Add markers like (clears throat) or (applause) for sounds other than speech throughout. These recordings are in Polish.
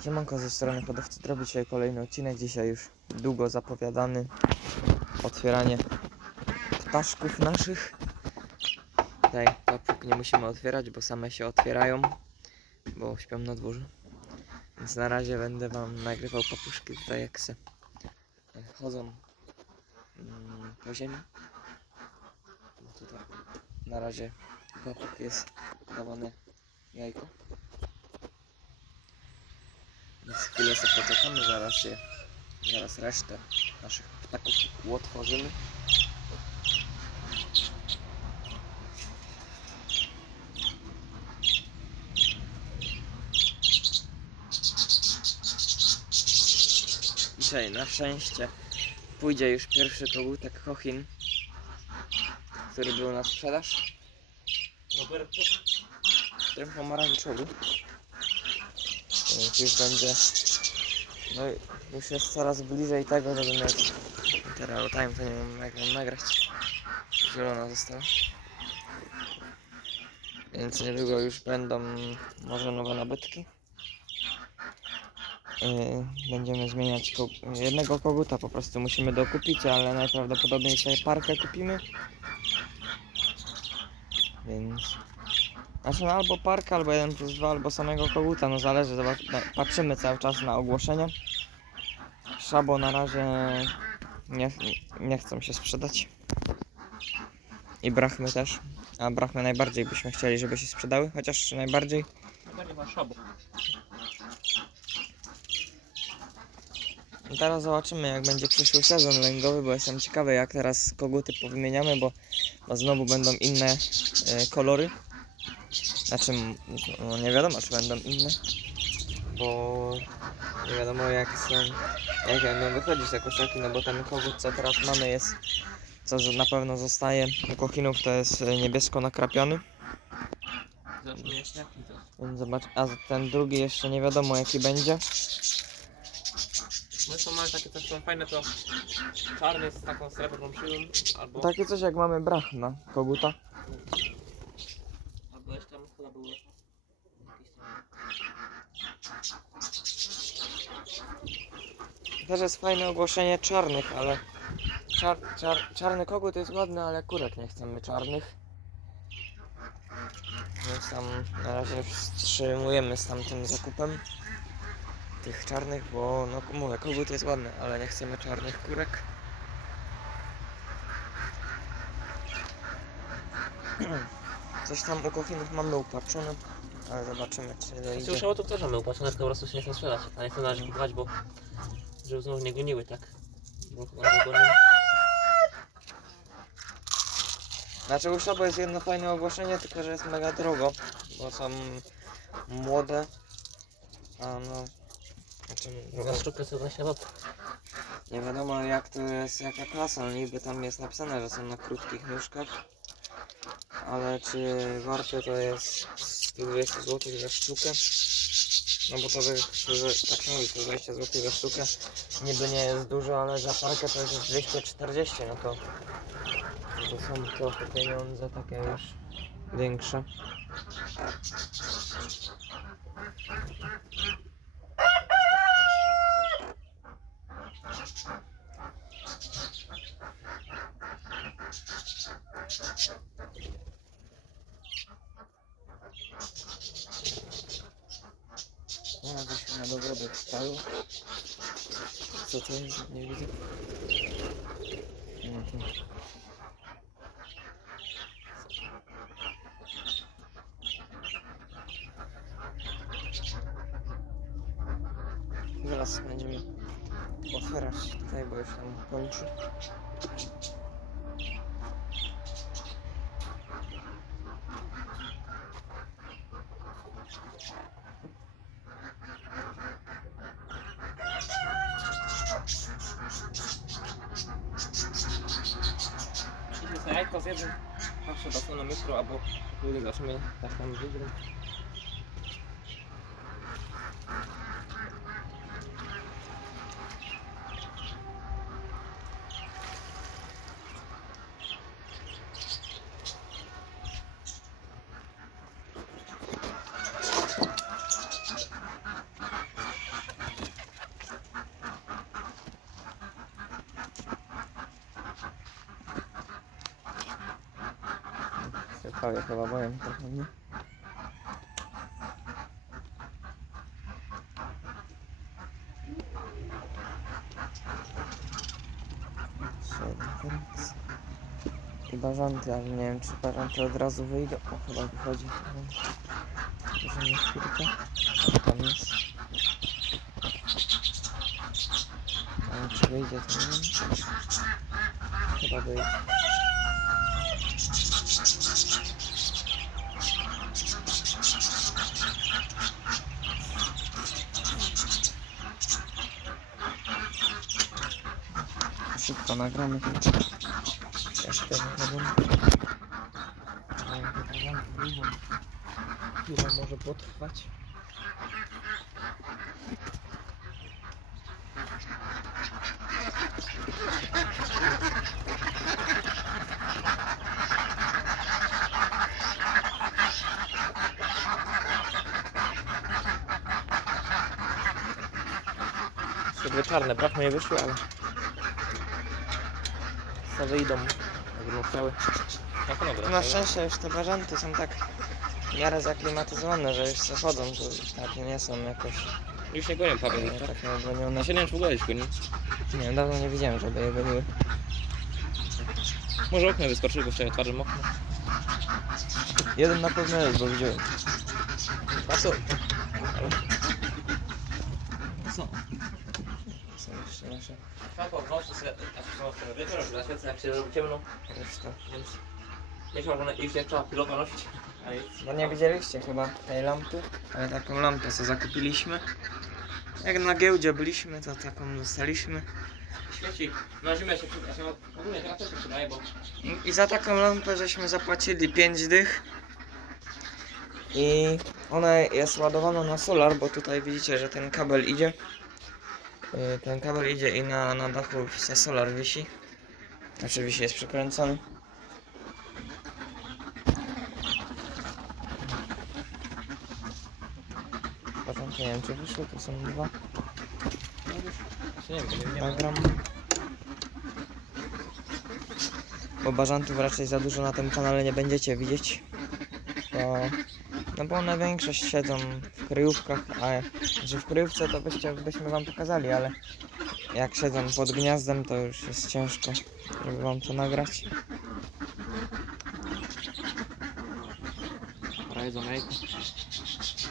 Siemanko ze strony hodowcy drobi, dzisiaj kolejny odcinek, dzisiaj już długo zapowiadany otwieranie ptaszków naszych. Tutaj papug nie musimy otwierać, bo same się otwierają, bo śpią na dworze. Więc na razie będę wam nagrywał papuszki tutaj jak se e, chodzą mm, po ziemi. Tutaj na razie papug jest dawane jajko. Więc chwilę sobie poczekamy, zaraz je, zaraz resztę naszych ptaków otworzymy. Dzisiaj na szczęście pójdzie już pierwszy kogutek Kochin, który był na sprzedaż. Roberto, Ten pomarańczowy. Więc już będzie. No już jest coraz bliżej tego, żeby mieć Terrell Time, to nie wiem jak mam nagrać. Zielona została. Więc niedługo już będą może nowe nabytki. Yy, Będziemy zmieniać ko jednego koguta, po prostu musimy dokupić, ale najprawdopodobniej sobie parkę kupimy. Więc znaczy no albo park, albo 1 plus 2, albo samego koguta, no zależy, zobacz, patrzymy cały czas na ogłoszenia. Szabo na razie nie, nie chcą się sprzedać. I brachmy też. A brachmy najbardziej byśmy chcieli, żeby się sprzedały, chociaż najbardziej. najbardziej ma szabo. No Teraz zobaczymy jak będzie przyszły sezon lęgowy, bo jestem ciekawy jak teraz koguty powymieniamy, bo, bo znowu będą inne e, kolory. Znaczy, no nie wiadomo czy będą inne, bo nie wiadomo jak są, jak będą wychodzić te koszaki, no bo ten kogut co teraz mamy jest, co na pewno zostaje u kochinów to jest e, niebiesko nakrapiony, zobacz, a ten drugi jeszcze nie wiadomo jaki będzie. No to mamy takie też są fajne to czarny z taką srebrną szyją, albo, Takie coś jak mamy brachma koguta. albo jeszcze tam chyba było. Też jest fajne ogłoszenie czarnych, ale czar, czar, czarny kogut jest ładny, ale kurek nie chcemy czarnych. Więc tam na razie wstrzymujemy z tamtym zakupem tych czarnych, bo no mówię, kogut jest ładny, ale nie chcemy czarnych kurek. (clears throat) Coś tam u kochinów mamy upatrzone, ale zobaczymy czy dojdzie. Słyszało to też mamy upłacone, tylko po prostu się nie chcą sprzedać. A nie chcą na razie kupować, bo żeby znów nie goniły, tak? Bo chyba gonią. Znaczy u Szabo jest jedno fajne ogłoszenie, tylko że jest mega drogo, bo są młode, a no... Znaczy, no, Za sztukę 120 zł. nie wiadomo jak to jest, jaka klasa, no niby tam jest napisane, że są na krótkich nóżkach, ale czy warte to jest 120 zł za sztukę? No bo to wy- że- tak mówi, 120 zł za sztukę niby nie jest dużo, ale za parkę to jest 240, no to to są trochę pieniądze takie już większe. No, jakbyś na dobrobyt wstał. Co to jest? Nie widzę. Mhm. Zaraz będziemy otwierać tutaj, bo Jeśli jest jajko zjedzą, patrzę do chronometru, albo kiedy zaczniemy tak tam wygrać. Trawie chyba boję trochę, nie? I bażanty, ale nie wiem czy bażanty od razu wyjdą. O, chyba wychodzi. Bierzemy chwilkę. Tam jest? Ale czy wyjdzie to. Chyba wyjdzie. Szybko nagramy wyjdą. Chwilę może potrwać. Sobie czarne, brak nie wyszły, ale co wyjdą, jakby chciały. Na szczęście już te bażanty są tak w miarę zaklimatyzowane, że już se chodzą, to tak nie są jakoś Już nie gonią Paweł, tak? takie ogonione. Na 7 czy w ogóle już goni. Nie wiem, dawno nie widziałem, żeby je goniły. Może okno wyskoczyły, bo wczoraj twarzą okno. Jeden na pewno jest, bo widziałem. Pasu. Co? Są jeszcze nasze Światło w nocy, sobie- a czy są w wieczorem, że na jak się robi ciemno, reszta. więc nie trzeba, iść jak trzeba pilota nosić. A. Bo nie widzieliście chyba tej lampy, ale taką lampę co zakupiliśmy. Jak na giełdzie byliśmy, to taką dostaliśmy. Świeci. Na zimę się przyda, się ogólnie teraz też się przydaje, bo I- I za taką lampę żeśmy zapłacili 5 dych. I ona jest ładowana na solar, bo tutaj widzicie, że ten kabel idzie. Y, Ten kabel idzie i na, na dachu se solar wisi. Znaczy wisi jest przykręcony. Początku nie wiem czy wyszły, to są dwa. nie wiem, nie. Nagram. Bo bażantów raczej za dużo na tym kanale nie będziecie widzieć. No bo one większość siedzą w kryjówkach, a że w kryjówce to byście, byśmy wam pokazali, ale jak siedzą pod gniazdem to już jest ciężko, żeby wam to nagrać. Dobra, jedzą jajko.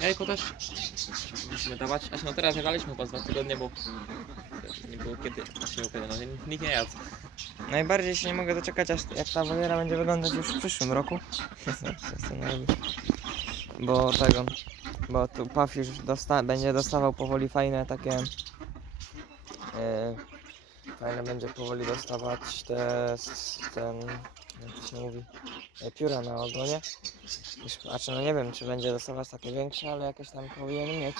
Jajko też musimy dawać. A no teraz jadaliśmy po dwa tygodnie, bo nie było kiedy, a się nie kiedy, no nikt nie jadł. Najbardziej się nie mogę doczekać, aż jak ta woliera będzie wyglądać już w przyszłym roku. (laughs) Co to robi? Bo tego, bo tu Paf już dosta będzie dostawał powoli fajne takie, yy, fajne będzie powoli dostawać te, ten, jak to się mówi, e, pióra na ogonie. Znaczy no nie wiem, czy będzie dostawać takie większe, ale jakieś tam powinien mieć.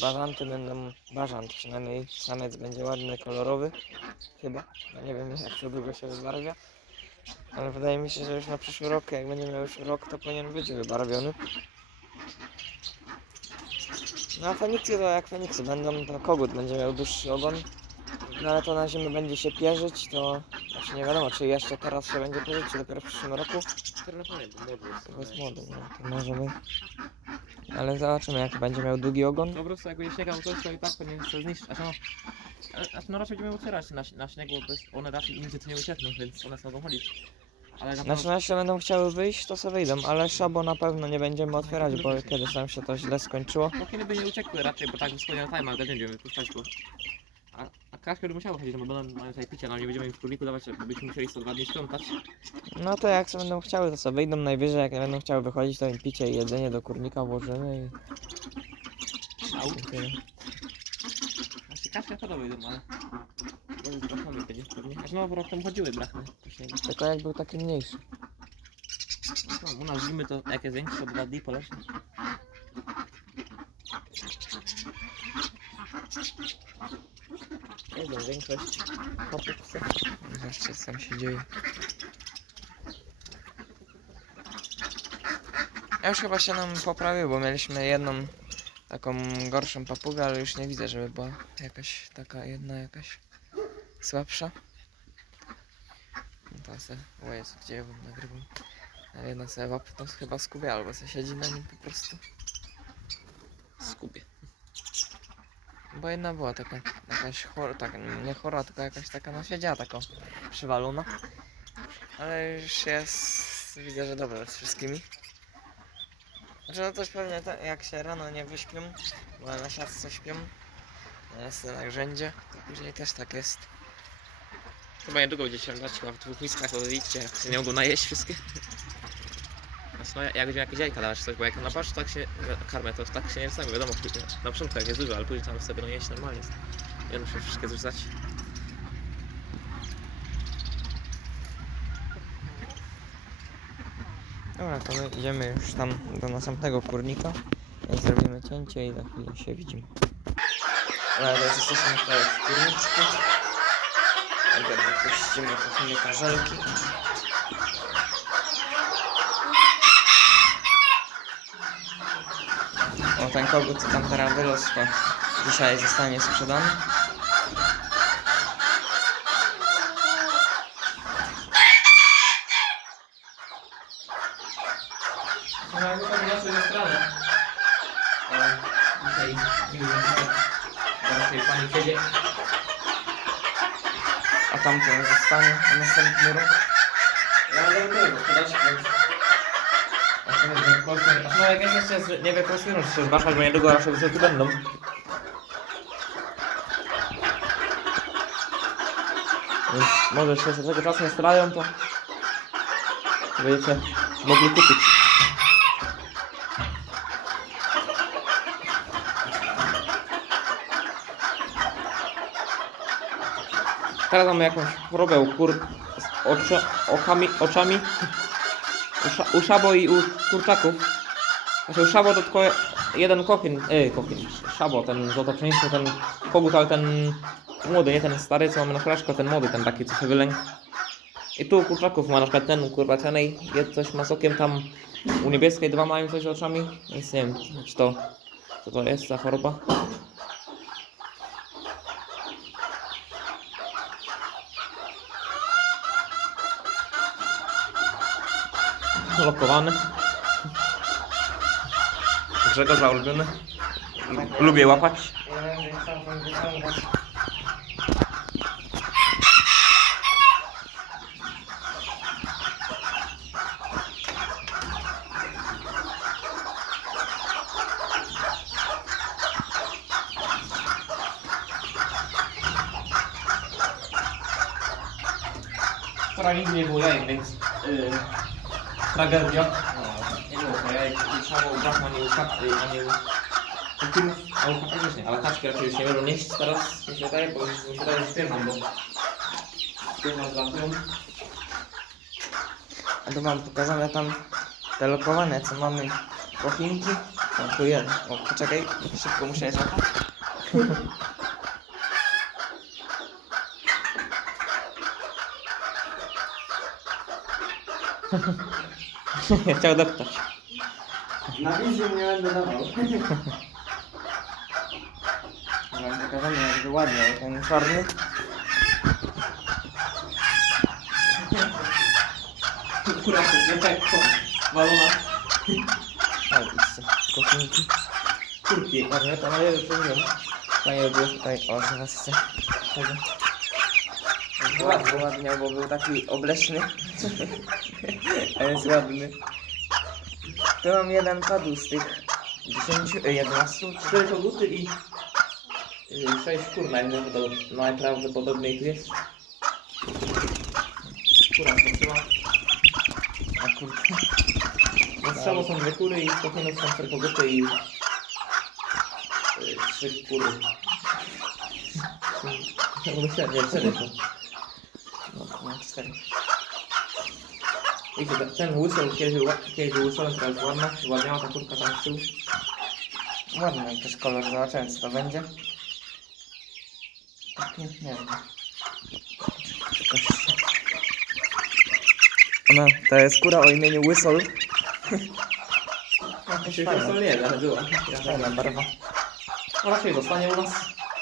Bażanty będą, bażant przynajmniej, samiec będzie ładny, kolorowy. Chyba. No nie wiem jak to długo się wybarwia. Ale wydaje mi się, że już na przyszły rok, jak będzie miał już rok, to powinien być wybarwiony. No a Feniksy to jak Feniksy będą, to kogut będzie miał dłuższy ogon. No ale to na zimę będzie się pierzyć, to znaczy nie wiadomo czy jeszcze teraz się będzie pierzyć, czy dopiero w przyszłym roku. Bo młody jest. To jest młody, no to może być. Ale zobaczymy jak będzie miał długi ogon. Po prostu jak będzie śniegał coś, to i tak pewnie chce zniszczyć. A no, ale, a no raczej będziemy otwierać na, na śniegu, bo bez, one raczej nigdzie tu nie uciekną, więc one mogą chodzić. Ale na Znaczy pewno no jeśli będą chciały wyjść, to sobie wyjdą, ale szabo na pewno nie będziemy otwierać, bo kiedyś tam się to źle skończyło. no, kiedy by nie uciekły raczej, bo tak wyskoczył na time, ale też nie będziemy puszczać go. Kaszka by musiała chodzić, no bo one mają tutaj picie, no nie będziemy im w kurniku dawać, bo byśmy musieli 102 dni sprzątać. No to jak sobie będą chciały, to sobie wyjdą najwyżej, jak będą chciały wychodzić, to im picie i jedzenie do kurnika włożymy Au. i, i tyle. Właśnie Kaszka to wyjdą, ale... Bo z brachami będzie pewnie. Aż no, rok temu chodziły brachmy po śniegu. Tylko jak był taki mniejszy. No, u nas zimy to jak jest większe, to dwa dni poleśnie. Jedzą większość kopów. Zobaczcie co tam się dzieje. Ja już chyba się nam poprawił, bo mieliśmy jedną taką gorszą papugę, ale już nie widzę, żeby była jakaś taka jedna jakaś słabsza. No to se, o Jezu, gdzie ja wam nagrywam? A jedna sobie łap, to chyba skubie, albo sobie siedzi na nim po prostu. Skubie. Bo jedna była taka, jakaś chora, tak, nie chora, tylko jakaś taka, no siedziała taka przywalona. Ale już jest, widzę, że dobra z wszystkimi. Znaczy no też pewnie te, jak się rano nie wyśpią, bo na siatce śpią, na na grzędzie, to później też tak jest. Chyba niedługo będziecie rozdać chyba w dwóch miskach, to widzicie, jak się nie mogą najeść wszystkie. No, jak będziemy jakieś jajka dawać czy coś, bo jak na pasz, tak się karmę, to tak się nie wstawia, wiadomo, później- na początku jak jest dużo, ale później tam sobie będą jeść normalnie. Nie muszę wszystkie zrzucać. Dobra, to my idziemy już tam do następnego kurnika. Zrobimy cięcie i za chwilę się widzimy. Dobra, już jesteśmy tutaj w kurniczku. Najpierw wypuścimy kuchnię karzelki. O, ten kogut, tam teraz wyrósł, to dzisiaj zostanie sprzedany. No jakby to sobie stronę. Dzisiaj nie wiem, teraz tej pani siedzie. A tamten zostanie na następny rok. Ja do tego, podać A co jest polskie? A no jak jest jeszcze z- nie wie polski nóż, to zbaszać, bo niedługo nasze wysoki będą. Więc może jeszcze do tego czasu nie starają, to będziecie mogli kupić. Teraz mamy jakąś chorobę u kur z oczo, okami, oczami. U, sza, u szabo i u kurczaków. Znaczy u szabo to tylko jeden kokin, ej kokin, szabo, ten złotopszeniczny, ten kogut, ale ten młody, nie ten stary, co mamy na flaszkę, ten młody, ten taki, co się. I tu u kurczaków ma na przykład ten kurwa cianej, jest coś ma z okiem tam, u niebieskiej dwa mają coś oczami, więc nie wiem, czy to, co to jest za choroba. Lokowany. Grzegorza ulubiony. Lubię łapać. Wczoraj nigdy nie było więc yy, tragedia. Nie było i trzeba było brać na kat- y, na nie u kukurów, a u już nie, ale kaczki raczej już nie będą nieść teraz, mi się wydaje, bo już mi się wydaje, że śpiewał, bo śpiewał zlatują. A to wam pokażemy tam te lokowane, co mamy kochinki. O, tu jeden. O, poczekaj, szybko muszę je złapać. (laughs) (laughs) Chciał deptać. Na wizję nie będę dawał. Wam pokażemy jak wyładniał ten czarny. Się nie tak walona. O, widzicie, kochinki. Kurki. Ładnie, to na jeden przyjąłem. Fajnie było tutaj, o, zobaczcie. Tego. Ładnie, ładnie, bo był taki obleśny. A jest ładny. Tu mam jeden padł z tych 10, e, 11. Cztery koguty i y, sześć kur najprawdopodobniej, tu jest. Kura skoczyła. A kurczę. No strzału są dwie kury i kokinów są cztery koguty i y, trzy kury. (laughs) Nie, cztery są. No, no, cztery. Wiecie, ten- łysol ła- kiedyś był łysolem, teraz ładna, ładniała ta kurka tam z tyłu. Ładny też kolor, zobaczymy co to będzie. Taki, nie wiem. Ona, to jest kura o imieniu Łysol. Fajna. łysol nie, ale była. Fajna barwa. A raczej zostanie u nas,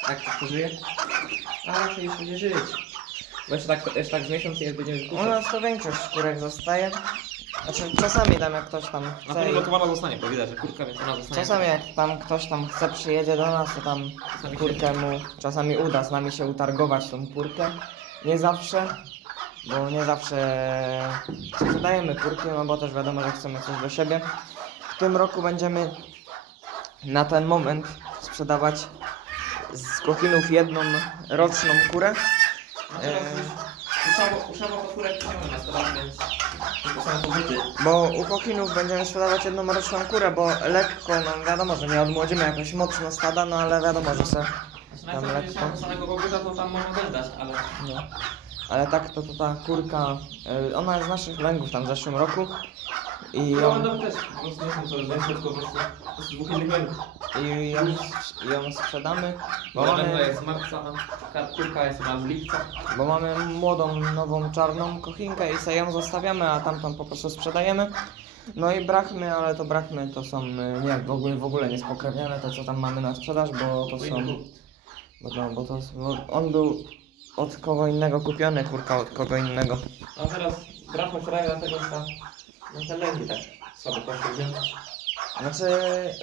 jak to przeżyje. A raczej już będzie żyć. Bo jeszcze tak, jeszcze tak z miesiąc i jak będziemy U nas to większość skórek zostaje. Znaczy czasami tam jak ktoś tam Na chce... pewno lokowana zostanie, bo widać, że kurka, więc ona zostanie. Czasami jak tam ktoś tam chce przyjedzie do nas, to tam Czasami kurkę mu czasami uda z nami się utargować tą kurkę. Nie zawsze, bo nie zawsze sprzedajemy kurki, no bo też wiadomo, że chcemy coś do siebie. W tym roku będziemy na ten moment sprzedawać z kochinów jedną roczną kurę. A teraz już ciągle na stole, więc tylko same pobyty. Bo u kochinów będziemy sprzedawać jedną roczną kurę, bo lekko, no wiadomo, że nie odmłodzimy jakoś mocno stada, no ale wiadomo, że se Znaczy, Tam nawet jak lekko. będzie samego koguta, to tam można też dać, ale... No. Ale tak to, to ta kurka, y, ona jest z naszych lęgów tam w zeszłym roku i Ja będę też, prostu nie są więcej, tylko po prostu dwóch rynków. i ją, ją sprzedamy, bo Bo mamy, jest marca, ta kurka jest chyba z lipca. bo mamy młodą, nową, czarną kochinkę i sobie ją zostawiamy, a tamtą po prostu sprzedajemy. No i brachmy, ale to brachmy to są, y, nie, w ogóle, w ogóle nie spokrewnione te co tam mamy na sprzedaż, bo to są, bo, no, bo to, bo on był od kogo innego kupiony, kurka od kogo innego. A teraz brak wczoraj dlatego, że ta, no te lęki tak poszły, nie? Znaczy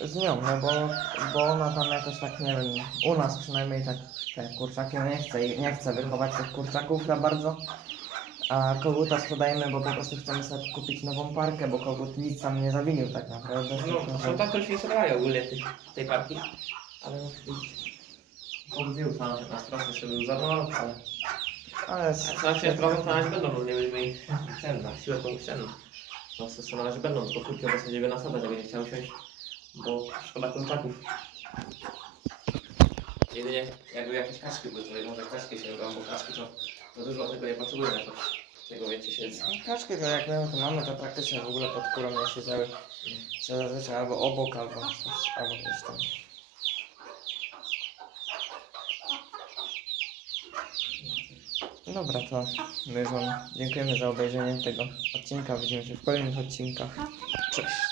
z nią, no bo, bo ona tam jakoś tak, nie wiem, u nas przynajmniej tak te kurczaki no nie chce, nie chce wychować tych kurczaków za bardzo. A koguta sprzedajemy, bo po prostu chcemy sobie kupić nową parkę, bo kogut nic tam nie zawinił tak naprawdę. No, są tak, które się nie sprzedawają ogólnie tej, tej parki, ale no, Pobudził sam 15% się był zadowolony, ale... Ale razie sprawą na razie będą, bo nie będziemy ich cen na siłę. No to na razie będą, tylko kurki obecnie będziemy nasadzać, jakby nie chciał siąść, bo szkoda kurczaków. Jedynie jakby jakieś kaczki były, to może kaczki się robią, bo kaczki to, to dużo tego nie potrzebujemy, to tego wiecie się no, kaczki to jak my to mamy, to praktycznie w ogóle pod kurą nie siedziały. Się zazwyczaj albo obok, albo albo gdzieś tam. Dobra, to my wam dziękujemy za obejrzenie tego odcinka. Widzimy się w kolejnych odcinkach. Cześć!